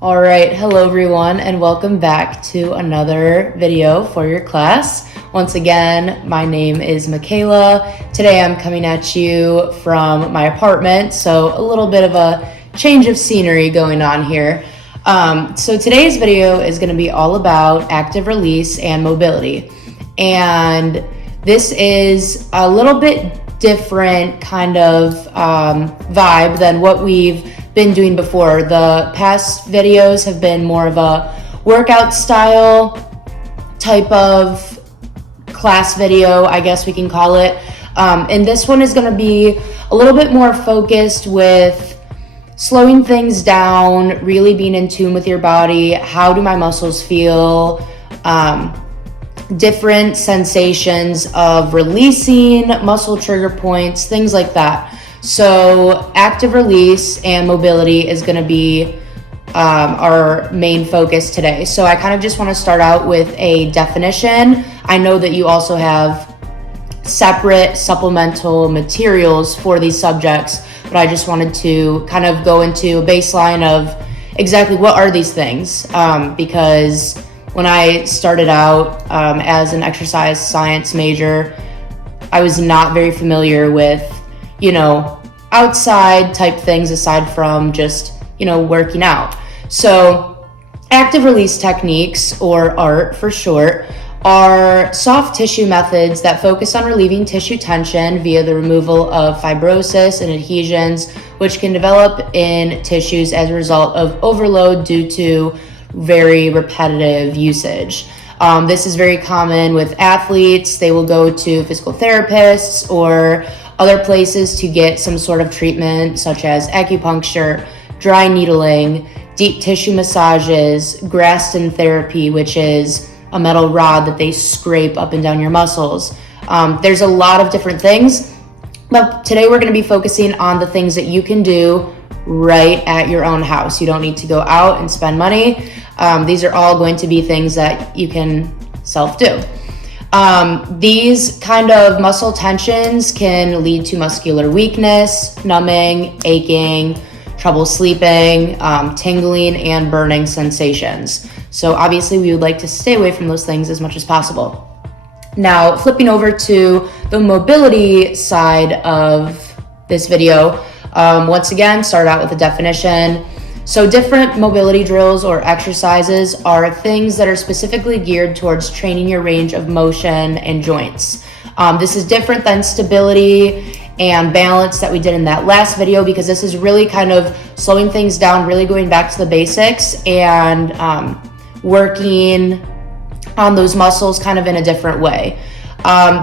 All right, hello everyone, and welcome back to another video for your class. Once again, my name is Michaela. Today I'm coming at you from my apartment, so a little bit of a change of scenery going on here. So today's video is going to be all about active release and mobility. And this is a little bit different kind of vibe than what we've been doing before. The past videos have been more of a workout style type of class video, I guess we can call it. And this one is going to be a little bit more focused with slowing things down, really being in tune with your body. How do my muscles feel? Different sensations of releasing, muscle trigger points, things like that. So active release and mobility is going to be our main focus today. So I kind of just want to start out with a definition. I know that you also have separate supplemental materials for these subjects, but I just wanted to kind of go into a baseline of exactly what are these things, because when I started out as an exercise science major, I was not very familiar with outside type things aside from just, working out. So active release techniques, or ART for short, are soft tissue methods that focus on relieving tissue tension via the removal of fibrosis and adhesions, which can develop in tissues as a result of overload due to very repetitive usage. This is very common with athletes. They will go to physical therapists or other places to get some sort of treatment, such as acupuncture, dry needling, deep tissue massages, Graston therapy, which is a metal rod that they scrape up and down your muscles. There's a lot of different things, but today we're going to be focusing on the things that you can do right at your own house. You don't need to go out and spend money. These are all going to be things that you can self-do. These kind of muscle tensions can lead to muscular weakness, numbing, aching, trouble sleeping, tingling, and burning sensations. So obviously we would like to stay away from those things as much as possible. Now, flipping over to the mobility side of this video, once again, start out with a definition. So different mobility drills or exercises are things that are specifically geared towards training your range of motion and joints. This is different than stability and balance that we did in that last video, because this is really kind of slowing things down, really going back to the basics and working on those muscles kind of in a different way.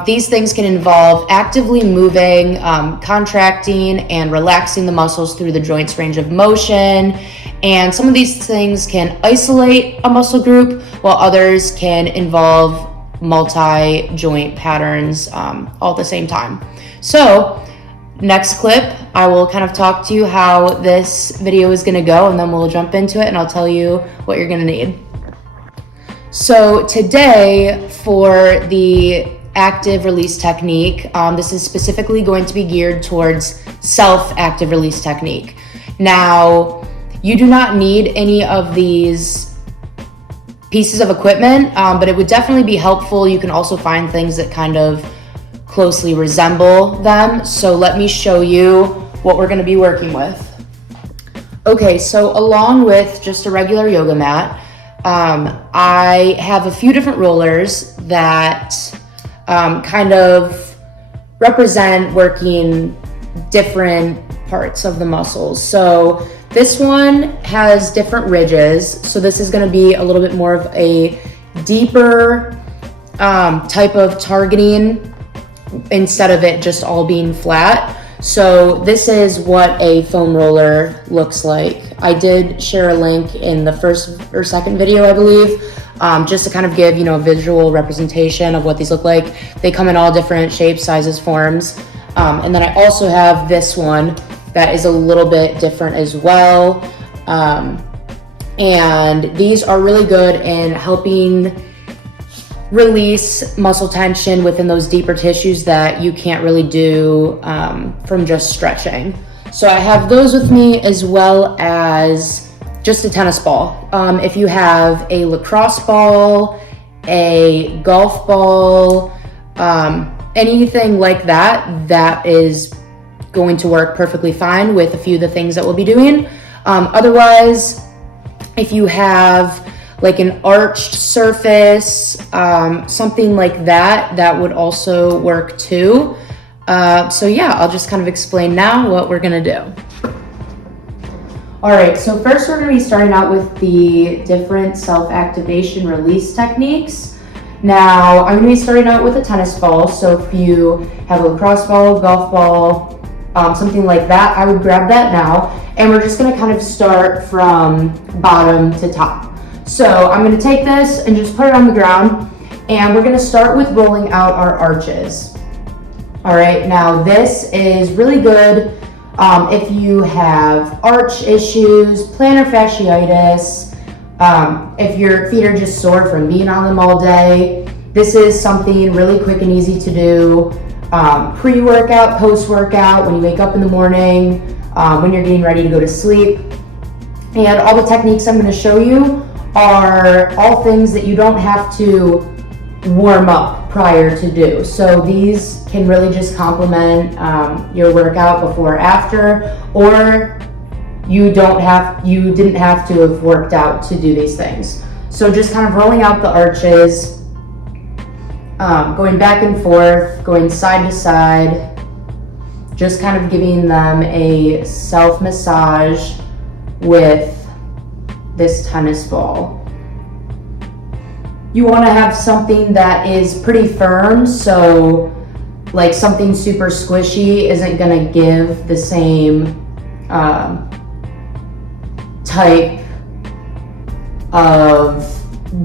These things can involve actively moving, contracting, and relaxing the muscles through the joint's range of motion. And some of these things can isolate a muscle group, while others can involve multi-joint patterns all at the same time. So next clip, I will kind of talk to you how this video is going to go, and then we'll jump into it and I'll tell you what you're going to need. So today, for the active release technique, this is specifically going to be geared towards self-active release technique. Now, you do not need any of these pieces of equipment, but it would definitely be helpful. You can also find things that kind of closely resemble them. So let me show you what we're going to be working with. Okay, so along with just a regular yoga mat, I have a few different rollers that kind of represent working different parts of the muscles. So this one has different ridges. So this is going to be a little bit more of a deeper type of targeting instead of it just all being flat. So this is what a foam roller looks like. I did share a link in the first or second video, I believe, just to kind of give, a visual representation of what these look like. They come in all different shapes, sizes, forms. And then I also have this one that is a little bit different as well. And these are really good in helping release muscle tension within those deeper tissues that you can't really do from just stretching. So I have those with me, as well as just a tennis ball. If you have a lacrosse ball, a golf ball, anything like that, that is going to work perfectly fine with a few of the things that we'll be doing. Otherwise, if you have like an arched surface, something like that, that would also work too. So yeah, I'll just kind of explain now what we're gonna do. All right, so first we're gonna be starting out with the different self-activation release techniques. Now, I'm gonna be starting out with a tennis ball. So if you have a lacrosse ball, golf ball, something like that, I would grab that now. And we're just gonna kind of start from bottom to top. So I'm gonna take this and just put it on the ground, and we're gonna start with rolling out our arches. All right, now this is really good if you have arch issues, plantar fasciitis, if your feet are just sore from being on them all day. This is something really quick and easy to do pre-workout, post-workout, when you wake up in the morning, when you're getting ready to go to sleep. And all the techniques I'm going to show you are all things that you don't have to warm up prior to do. So these can really just complement your workout before or after, or you didn't have to have worked out to do these things. So just kind of rolling out the arches, going back and forth, going side to side, just kind of giving them a self-massage with this tennis ball. You want to have something that is pretty firm, so like something super squishy isn't going to give the same type of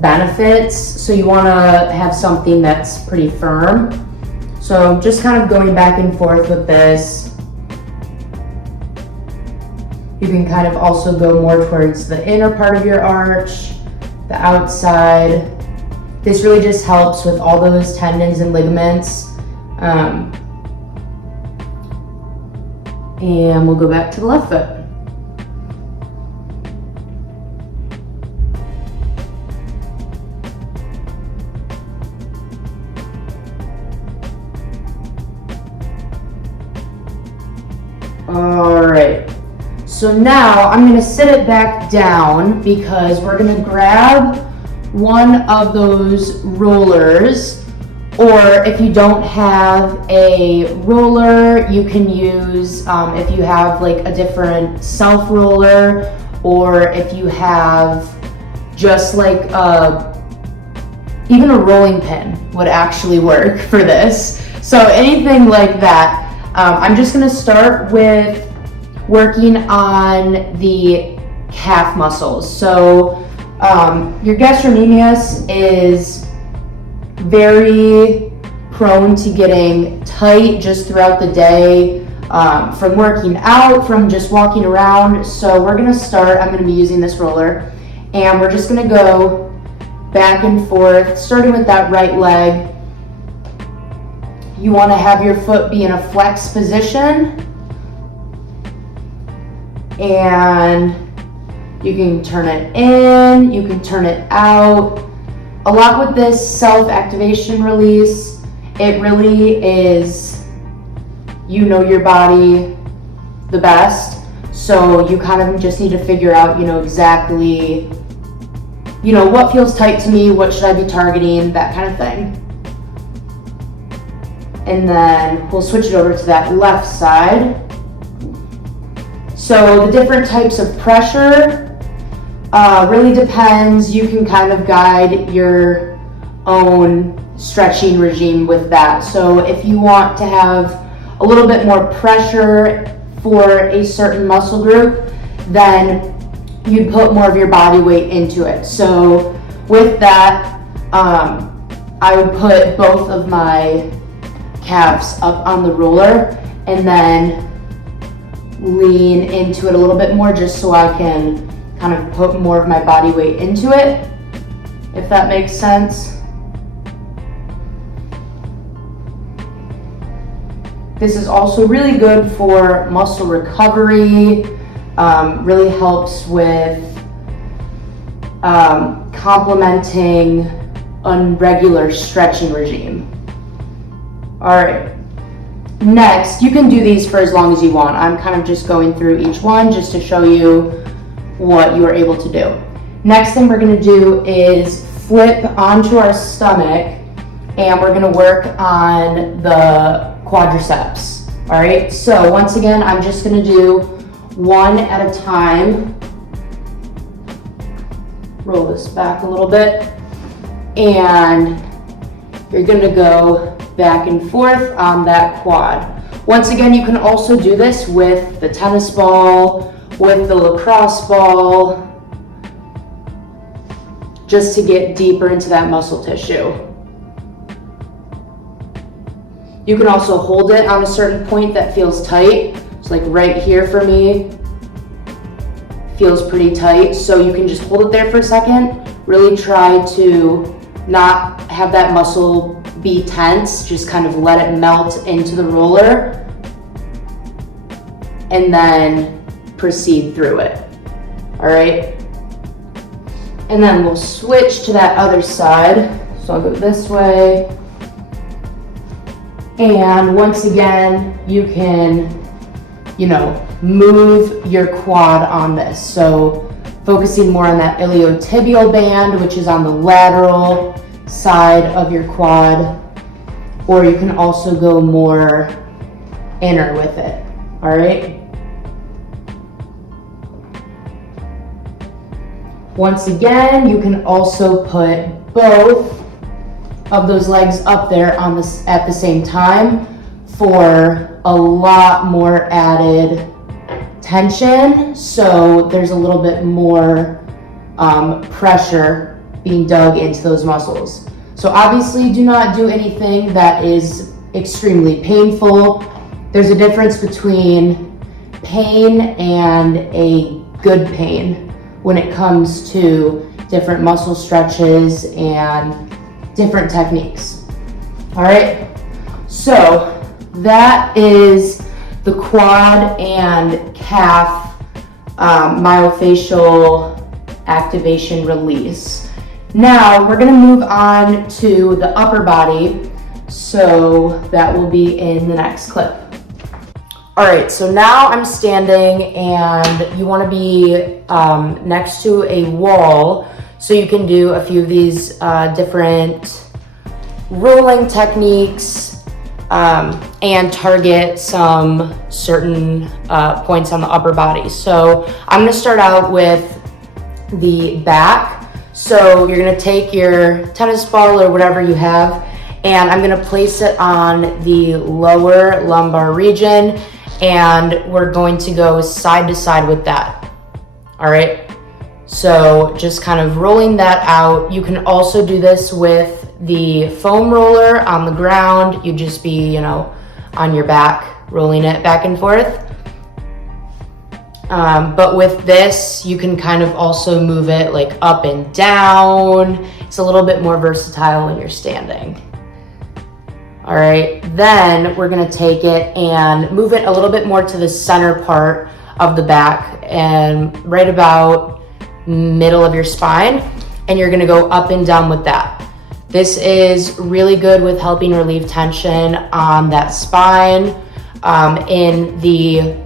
benefits. So you want to have something that's pretty firm. So just kind of going back and forth with this. You can kind of also go more towards the inner part of your arch, the outside. This really just helps with all those tendons and ligaments. And we'll go back to the left foot. All right. So now I'm going to sit it back down because we're going to grab one of those rollers, or if you don't have a roller, you can use, if you have like a different self roller, or if you have just like even a rolling pin would actually work for this. So anything like that. I'm just going to start with working on the calf muscles. So your gastrocnemius is very prone to getting tight just throughout the day, from working out, from just walking around. So we're going to start, I'm going to be using this roller, and we're just going to go back and forth, starting with that right leg. You want to have your foot be in a flex position, and you can turn it in, you can turn it out. A lot with this self-activation release, it really is, you know your body the best, so you kind of just need to figure out, exactly, what feels tight to me, what should I be targeting, that kind of thing. And then we'll switch it over to that left side. So the different types of pressure really depends. You can kind of guide your own stretching regime with that. So if you want to have a little bit more pressure for a certain muscle group, then you'd put more of your body weight into it. So with that, I would put both of my calves up on the roller and then lean into it a little bit more, just so I can kind of put more of my body weight into it, if that makes sense. This is also really good for muscle recovery, really helps with complementing a regular stretching regime. All right. Next, you can do these for as long as you want. I'm kind of just going through each one just to show you what you are able to do. Next thing we're going to do is flip onto our stomach, and we're going to work on the quadriceps. All right, so once again, I'm just going to do one at a time. Roll this back a little bit, and you're going to go back and forth on that quad. Once again, you can also do this with the tennis ball, with the lacrosse ball, just to get deeper into that muscle tissue. You can also hold it on a certain point that feels tight. It's like right here for me, feels pretty tight. So you can just hold it there for a second. Really try to not have that muscle be tense, just kind of let it melt into the roller and then proceed through it. All right. And then we'll switch to that other side. So I'll go this way. And once again, you can, move your quad on this. So focusing more on that iliotibial band, which is on the lateral side of your quad, or you can also go more inner with it. All right. Once again, you can also put both of those legs up there at the same time for a lot more added tension. So there's a little bit more pressure being dug into those muscles. So obviously do not do anything that is extremely painful. There's a difference between pain and a good pain when it comes to different muscle stretches and different techniques. All right, so that is the quad and calf myofascial activation release. Now we're gonna move on to the upper body, so that will be in the next clip. All right, so now I'm standing, and you wanna be next to a wall, so you can do a few of these different rolling techniques and target some certain points on the upper body. So I'm gonna start out with the back. So you're gonna take your tennis ball or whatever you have, and I'm gonna place it on the lower lumbar region, and we're going to go side to side with that. All right, so just kind of rolling that out. You can also do this with the foam roller on the ground. You just be, on your back, rolling it back and forth. But with this, you can kind of also move it like up and down. It's a little bit more versatile when you're standing. All right, then we're gonna take it and move it a little bit more to the center part of the back and right about middle of your spine. And you're gonna go up and down with that. This is really good with helping relieve tension on that spine. In the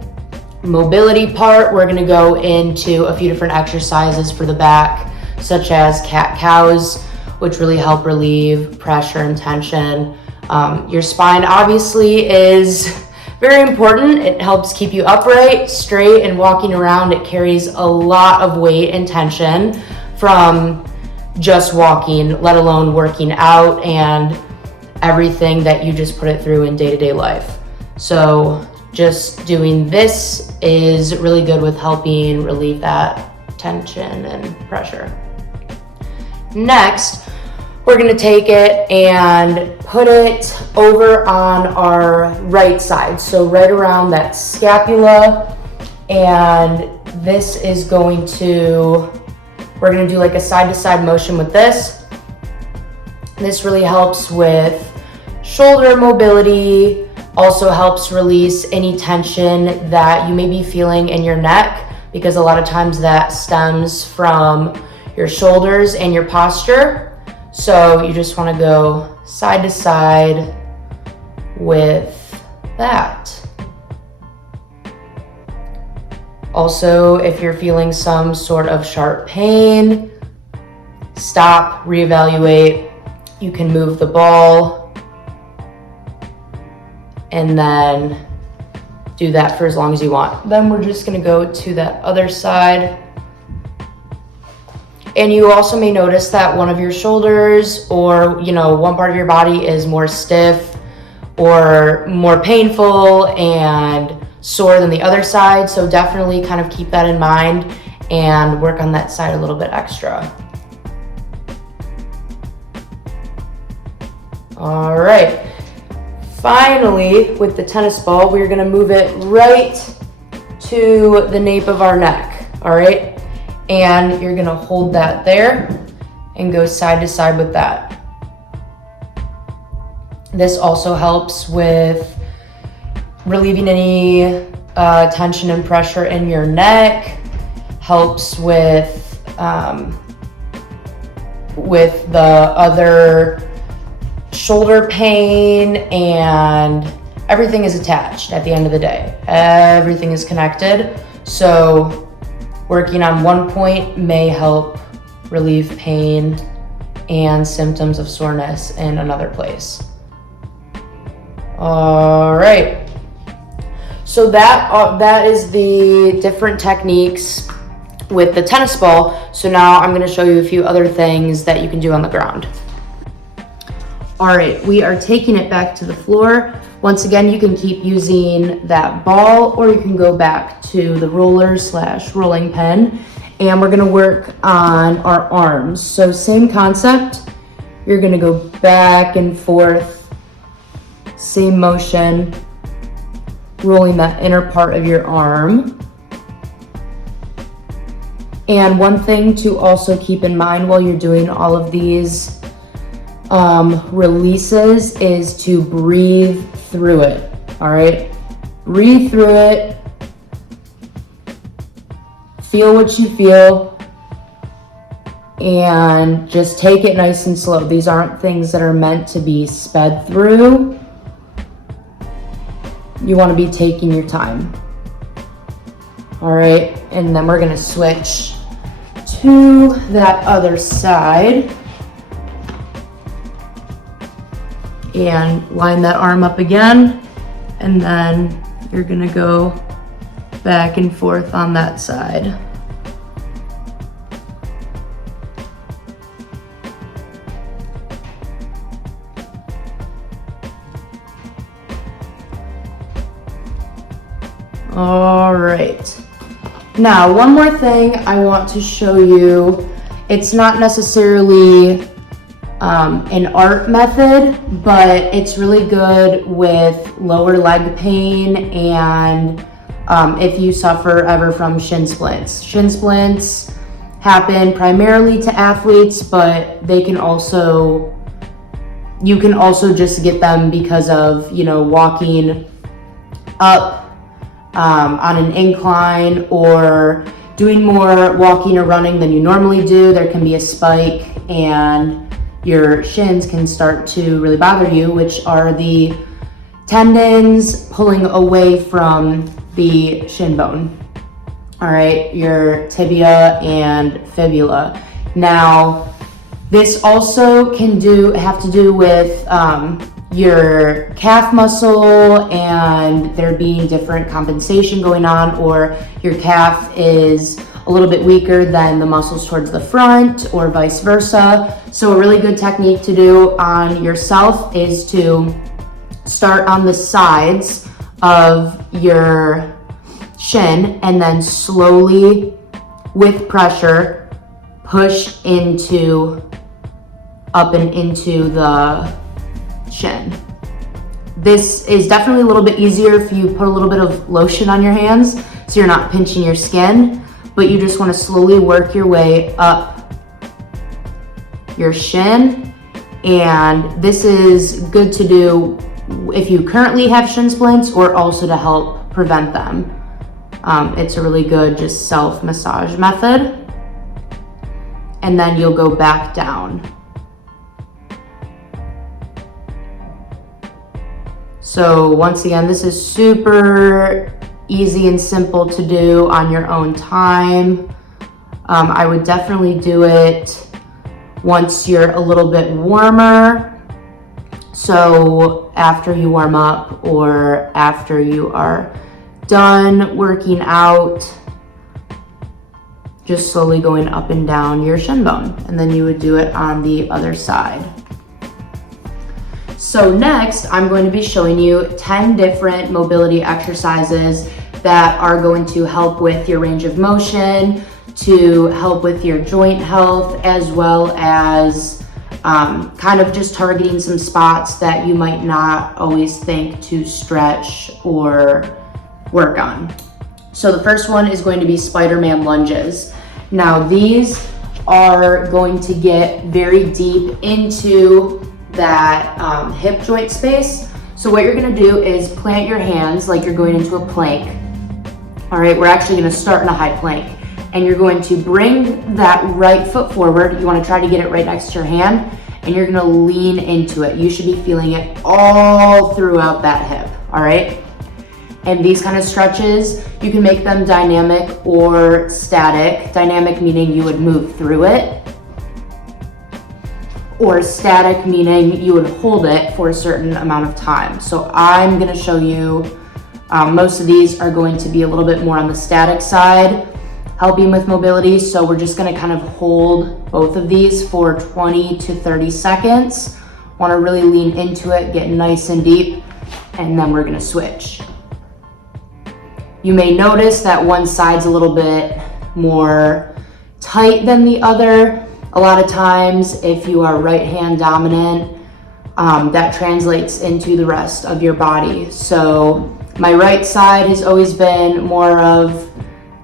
mobility part, we're gonna go into a few different exercises for the back, such as cat-cows, which really help relieve pressure and tension. Your spine obviously is very important. It helps keep you upright, straight, and walking around. It carries a lot of weight and tension from just walking, let alone working out and everything that you just put it through in day-to-day life. So just doing this is really good with helping relieve that tension and pressure. Next, we're gonna take it and put it over on our right side. So right around that scapula. And this is going to, we're gonna do like a side to side motion with this. This really helps with shoulder mobility, also helps release any tension that you may be feeling in your neck, because a lot of times that stems from your shoulders and your posture. So you just want to go side to side with that. Also, if you're feeling some sort of sharp pain, stop, reevaluate. You can move the ball and then do that for as long as you want. Then we're just gonna go to that other side. And you also may notice that one of your shoulders or, one part of your body is more stiff or more painful and sore than the other side. So definitely kind of keep that in mind and work on that side a little bit extra. All right. Finally, with the tennis ball, we're gonna move it right to the nape of our neck, all right? And you're gonna hold that there and go side to side with that. This also helps with relieving any tension and pressure in your neck, helps with the other shoulder pain, and everything is attached at the end of the day. Everything is connected. So working on one point may help relieve pain and symptoms of soreness in another place. All right. So that is the different techniques with the tennis ball. So now I'm going to show you a few other things that you can do on the ground. All right, we are taking it back to the floor. Once again, you can keep using that ball or you can go back to the roller/rolling pin, and we're gonna work on our arms. So same concept, you're gonna go back and forth, same motion, rolling that inner part of your arm. And one thing to also keep in mind while you're doing all of these releases is to breathe through it. All right, breathe through it, feel what you feel, and just take it nice and slow. These aren't things that are meant to be sped through. You want to be taking your time. All right, and then we're gonna switch to that other side and line that arm up again, and then you're gonna go back and forth on that side. All right. Now, one more thing I want to show you. It's not necessarily an art method, but it's really good with lower leg pain and if you suffer ever from shin splints. Shin splints happen primarily to athletes, but you can also just get them because of, walking up on an incline or doing more walking or running than you normally do. There can be a spike and your shins can start to really bother you, which are the tendons pulling away from the shin bone. All right, your tibia and fibula. Now, this also can have to do with your calf muscle and there being different compensation going on, or your calf is a little bit weaker than the muscles towards the front or vice versa. So a really good technique to do on yourself is to start on the sides of your shin and then slowly, with pressure, push up and into the shin. This is definitely a little bit easier if you put a little bit of lotion on your hands so you're not pinching your skin, but you just want to slowly work your way up your shin. And this is good to do if you currently have shin splints or also to help prevent them. It's a really good just self-massage method. and then you'll go back down. So once again, this is super easy and simple to do on your own time. I would definitely do it once you're a little bit warmer. So after you warm up or after you are done working out, just slowly going up and down your shin bone. And then you would do it on the other side. So next, I'm going to be showing you 10 different mobility exercises that are going to help with your range of motion, to help with your joint health, as well as kind of just targeting some spots that you might not always think to stretch or work on. So the first one is going to be Spider-Man lunges. Now these are going to get very deep into that hip joint space. So what you're gonna do is plant your hands like you're going into a plank. All right, we're actually gonna start in a high plank. And you're going to bring that right foot forward. You wanna try to get it right next to your hand, and you're gonna lean into it. You should be feeling it all throughout that hip, all right? And these kind of stretches, you can make them dynamic or static. Dynamic meaning you would move through it, or static meaning you would hold it for a certain amount of time. So I'm gonna show you, most of these are going to be a little bit more on the static side, helping with mobility. So we're just gonna kind of hold both of these for 20 to 30 seconds. Wanna really lean into it, get nice and deep, and then we're gonna switch. You may notice that one side's a little bit more tight than the other. A lot of times, if you are right hand dominant, that translates into the rest of your body. So my right side has always been more of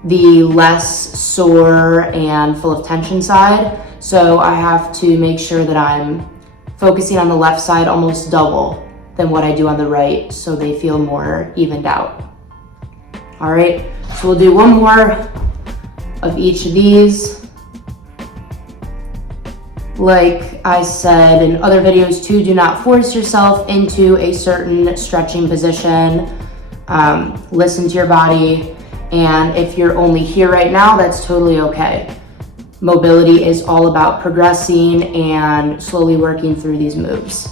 the less sore and full of tension side. So I have to make sure that I'm focusing on the left side almost double than what I do on the right, so they feel more evened out. All right, so we'll do one more of each of these. Like I said in other videos too, do not force yourself into a certain stretching position. Listen to your body. And if you're only here right now, that's totally okay. Mobility is all about progressing and slowly working through these moves.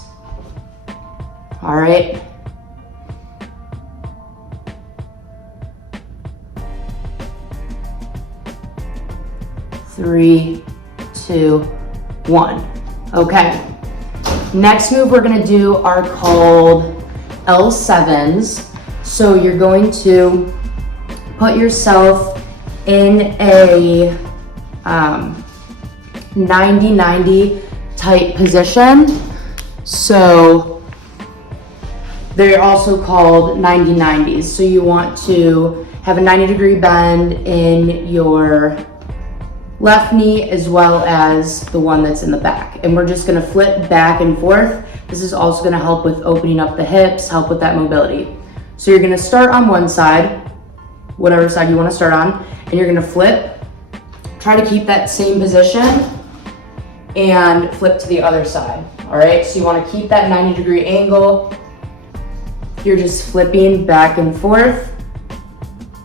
All right. Three, two, one. Okay. Next move we're gonna do are called L7s. So you're going to put yourself in a 90-90 tight position. So they're also called 90-90s. So you want to have a 90-degree bend in your left knee as well as the one that's in the back. And we're just gonna flip back and forth. This is also gonna help with opening up the hips, help with that mobility. So you're gonna start on one side, whatever side you wanna start on, and you're gonna flip. Try to keep that same position and flip to the other side, all right? So you wanna keep that 90-degree angle. You're just flipping back and forth.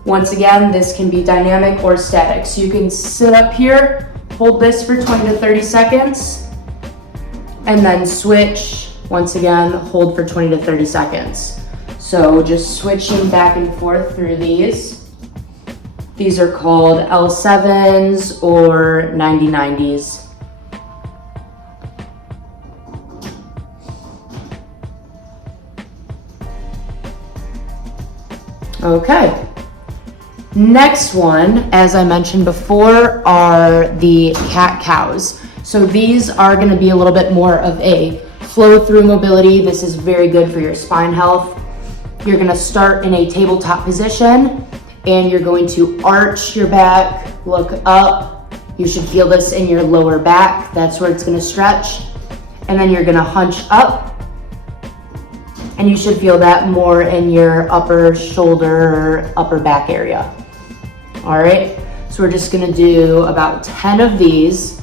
Once again, this can be dynamic or static. So you can sit up here, hold this for 20 to 30 seconds, and then switch. Once again, hold for 20 to 30 seconds. So just switching back and forth through these. These are called L7s or 90-90s. Okay. Next one, as I mentioned before, are the cat-cows. So these are gonna be a little bit more of a flow through mobility. This is very good for your spine health. You're gonna start in a tabletop position and you're going to arch your back, look up. You should feel this in your lower back. That's where it's gonna stretch. And then you're gonna hunch up. And you should feel that more in your upper shoulder, upper back area. All right, so we're just gonna do about 10 of these.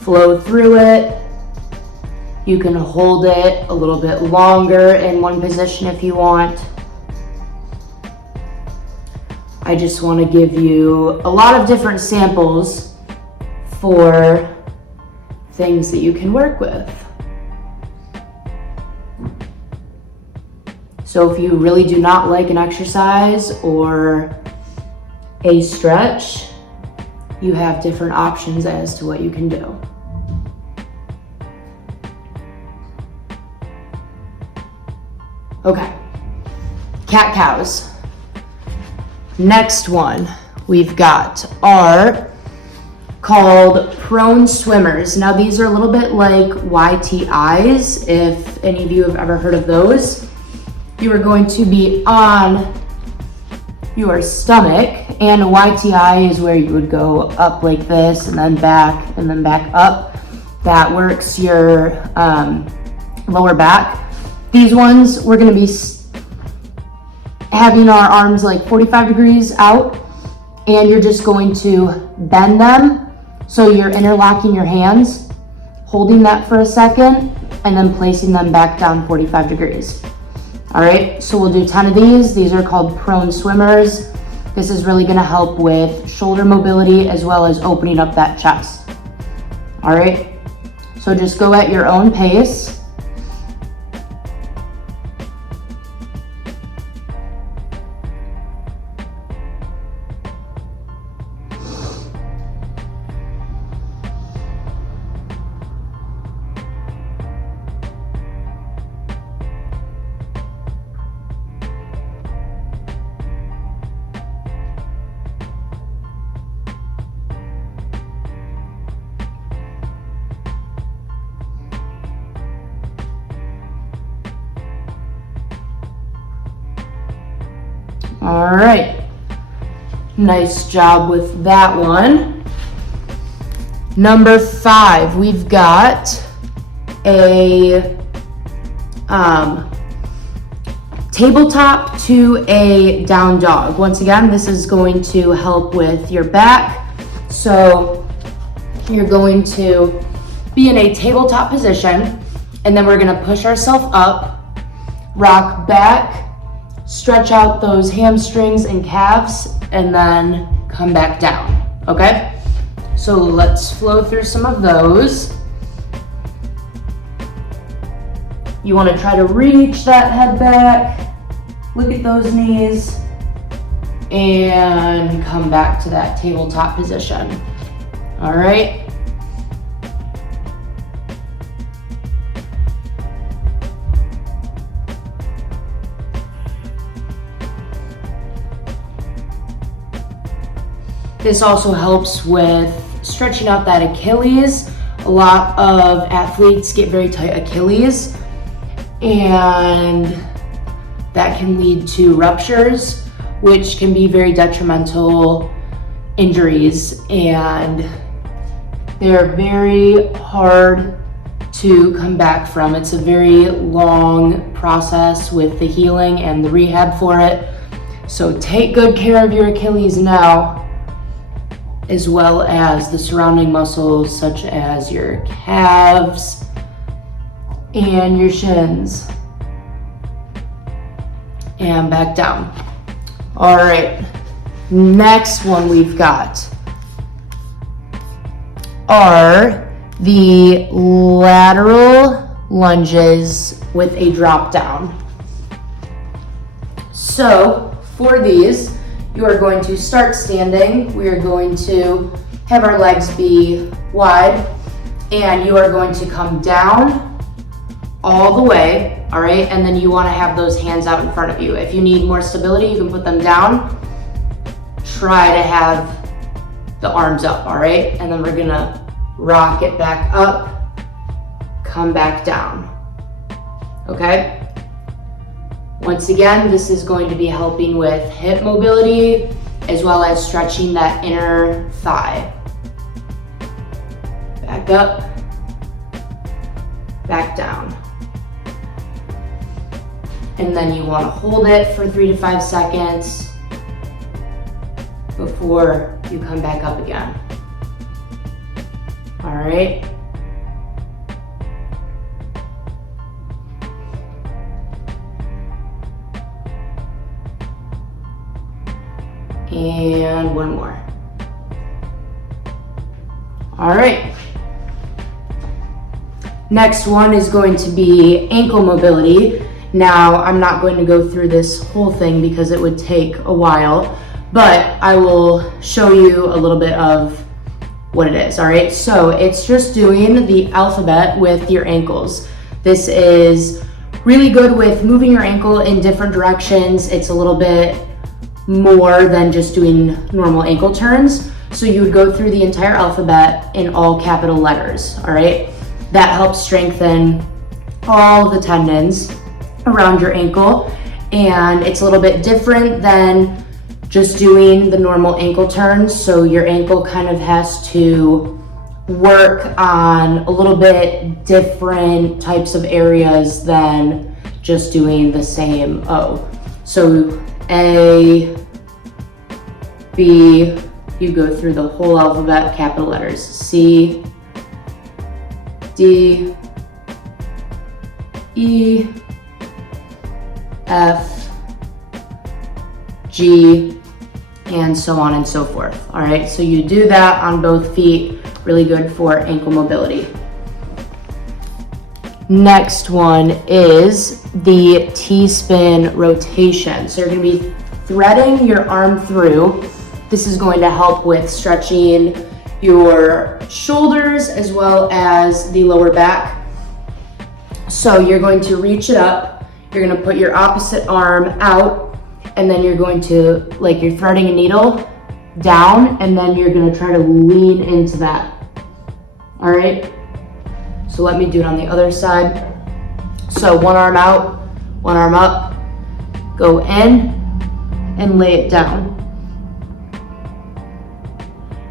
flow through it. You can hold it a little bit longer in one position if you want. I just want to give you a lot of different samples for things that you can work with. So if you really do not like an exercise or a stretch, you have different options as to what you can do. Okay, cat-cows. Next one we've got are called prone swimmers. Now these are a little bit like YTIs, if any of you have ever heard of those. You are going to be on your stomach, and a YTI is where you would go up like this and then back up. That works your lower back. These ones, we're gonna be having our arms like 45 degrees out, and you're just going to bend them. So you're interlocking your hands, holding that for a second, and then placing them back down 45 degrees. All right, so we'll do 10 of these. These are called prone swimmers. This is really gonna help with shoulder mobility as well as opening up that chest. All right, so just go at your own pace. All right, nice job with that one. Number 5, we've got a tabletop to a down dog. Once again, this is going to help with your back. So you're going to be in a tabletop position, and then we're gonna push ourselves up, rock back, stretch out those hamstrings and calves, and then come back down, okay? So let's flow through some of those. You wanna try to reach that head back, look at those knees, and come back to that tabletop position, all right? This also helps with stretching out that Achilles. A lot of athletes get very tight Achilles, and that can lead to ruptures, which can be very detrimental injuries, and they're very hard to come back from. It's a very long process with the healing and the rehab for it. So take good care of your Achilles now, as well as the surrounding muscles such as your calves and your shins. And back down. All right, next one we've got are the lateral lunges with a drop down. So for these, you are going to start standing. We are going to have our legs be wide, and you are going to come down all the way, all right? And then you wanna have those hands out in front of you. If you need more stability, you can put them down. Try to have the arms up, all right? And then we're gonna rock it back up, come back down, okay? Once again, this is going to be helping with hip mobility as well as stretching that inner thigh. Back up, back down. And then you want to hold it for 3 to 5 seconds before you come back up again. All right. And one more. All right. Next one is going to be ankle mobility. Now, I'm not going to go through this whole thing because it would take a while, but I will show you a little bit of what it is, all right? So it's just doing the alphabet with your ankles. This is really good with moving your ankle in different directions. It's a little bit more than just doing normal ankle turns. So you would go through the entire alphabet in all capital letters, all right? That helps strengthen all the tendons around your ankle, and it's a little bit different than just doing the normal ankle turns. So your ankle kind of has to work on a little bit different types of areas than just doing the same O. So A, B, you go through the whole alphabet, capital letters, C, D, E, F, G, and so on and so forth. All right, so you do that on both feet, really good for ankle mobility. Next one is the T-spin rotation. So you're gonna be threading your arm through. This is going to help with stretching your shoulders as well as the lower back. So you're going to reach it up, you're gonna put your opposite arm out, and then you're going to, like you're threading a needle down, and then you're gonna try to lean into that. All right, so let me do it on the other side. So one arm out, one arm up, go in and lay it down.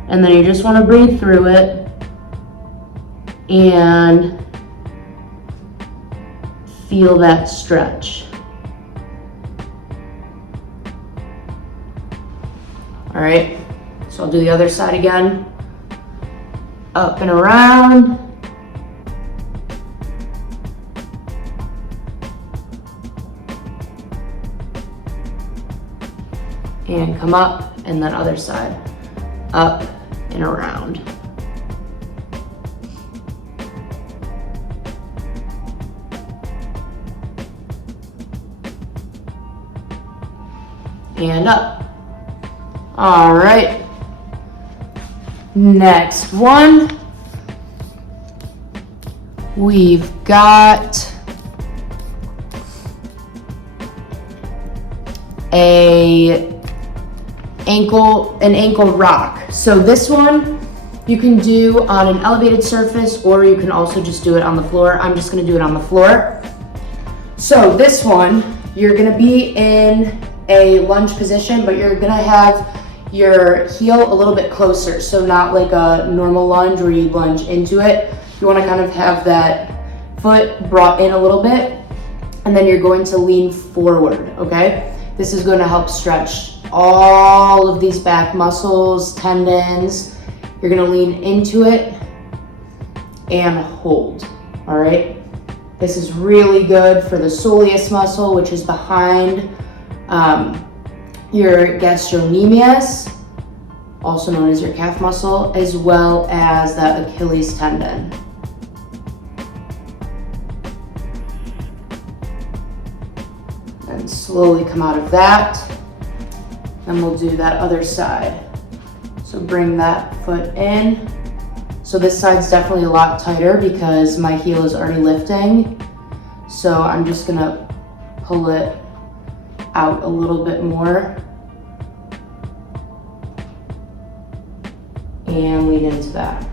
And then you just wanna breathe through it and feel that stretch. All right, so I'll do the other side again. Up and around. And come up, and then other side. Up and around. And up. All right, next one, we've got an ankle rock. So this one you can do on an elevated surface, or you can also just do it on the floor. I'm just gonna do it on the floor. So this one, you're gonna be in a lunge position, but you're gonna have your heel a little bit closer. So not like a normal lunge where you lunge into it. You wanna kind of have that foot brought in a little bit, and then you're going to lean forward, okay? This is gonna help stretch all of these back muscles, tendons. You're gonna lean into it and hold, all right? This is really good for the soleus muscle, which is behind your gastrocnemius, also known as your calf muscle, as well as the Achilles tendon. And slowly come out of that. And we'll do that other side. So bring that foot in. So this side's definitely a lot tighter because my heel is already lifting. So I'm just gonna pull it out a little bit more and lean into that.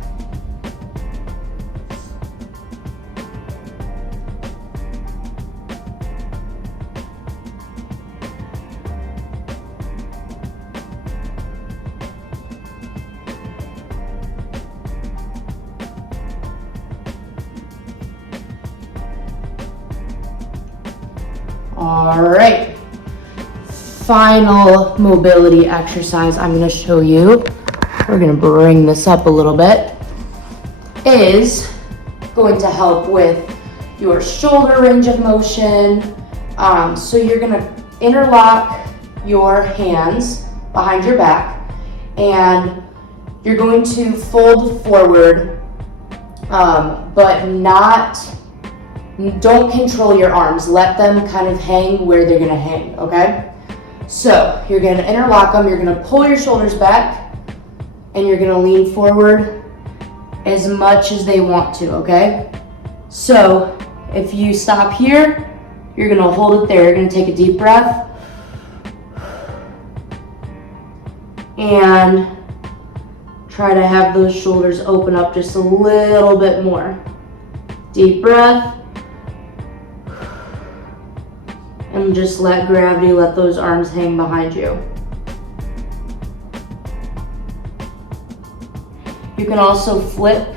All right, final mobility exercise I'm gonna show you. We're gonna bring this up a little bit. is going to help with your shoulder range of motion. So you're gonna interlock your hands behind your back, and you're going to fold forward, but don't control your arms. Let them kind of hang where they're gonna hang, okay? So you're gonna interlock them, you're gonna pull your shoulders back, and you're gonna lean forward as much as they want to, okay? So if you stop here, you're gonna hold it there. You're gonna take a deep breath and try to have those shoulders open up just a little bit more. Deep breath. And just let gravity, let those arms hang behind you. You can also flip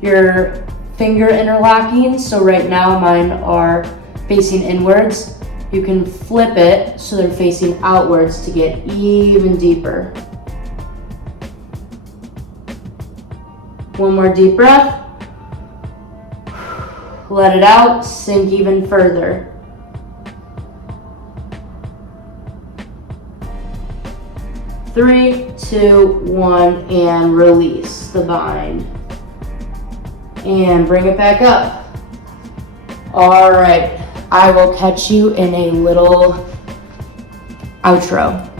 your finger interlocking. So right now mine are facing inwards. You can flip it so they're facing outwards to get even deeper. One more deep breath. Let it out, sink even further. 3, 2, 1, and release the bind. And bring it back up. All right, I will catch you in a little outro.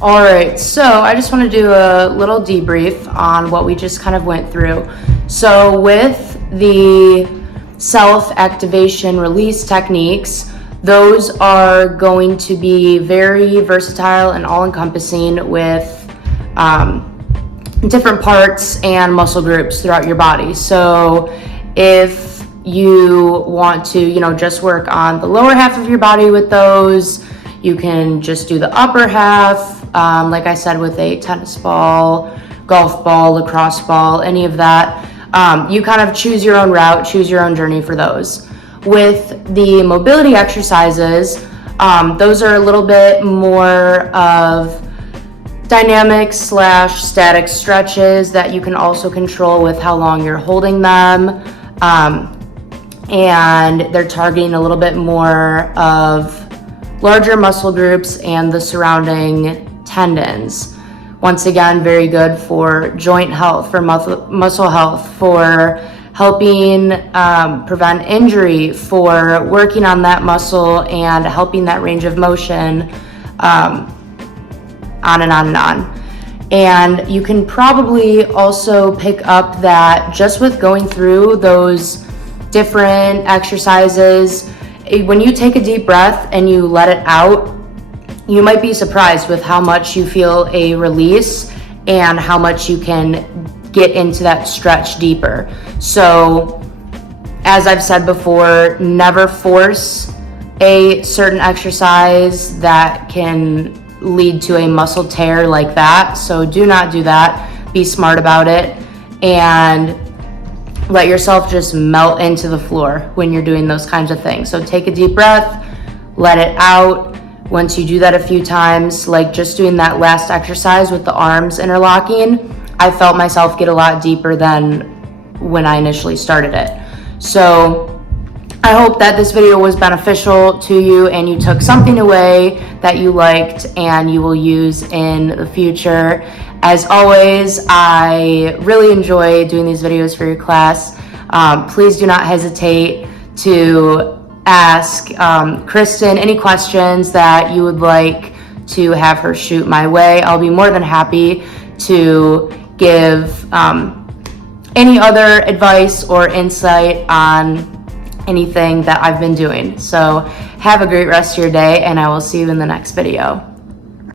All right, so I just want to do a little debrief on what we just kind of went through. So with the self-activation release techniques, those are going to be very versatile and all-encompassing with different parts and muscle groups throughout your body. So if you want to, just work on the lower half of your body with those, you can just do the upper half, like I said, with a tennis ball, golf ball, lacrosse ball, any of that. You kind of choose your own route, choose your own journey for those. With the mobility exercises, those are a little bit more of dynamic / static stretches that you can also control with how long you're holding them. And they're targeting a little bit more of larger muscle groups and the surrounding tendons. Once again, very good for joint health, for muscle health, for helping prevent injury, for working on that muscle and helping that range of motion, on and on and on. And you can probably also pick up that just with going through those different exercises, when you take a deep breath and you let it out, you might be surprised with how much you feel a release and how much you can get into that stretch deeper. So, as I've said before, never force a certain exercise that can lead to a muscle tear like that. So do not do that. Be smart about it and let yourself just melt into the floor when you're doing those kinds of things. So take a deep breath, let it out. Once you do that a few times, like just doing that last exercise with the arms interlocking, I felt myself get a lot deeper than when I initially started it. So I hope that this video was beneficial to you and you took something away that you liked and you will use in the future. As always, I really enjoy doing these videos for your class. Please do not hesitate to ask Kristen any questions that you would like to have her shoot my way. I'll be more than happy to give any other advice or insight on anything that I've been doing. So have a great rest of your day, and I will see you in the next video.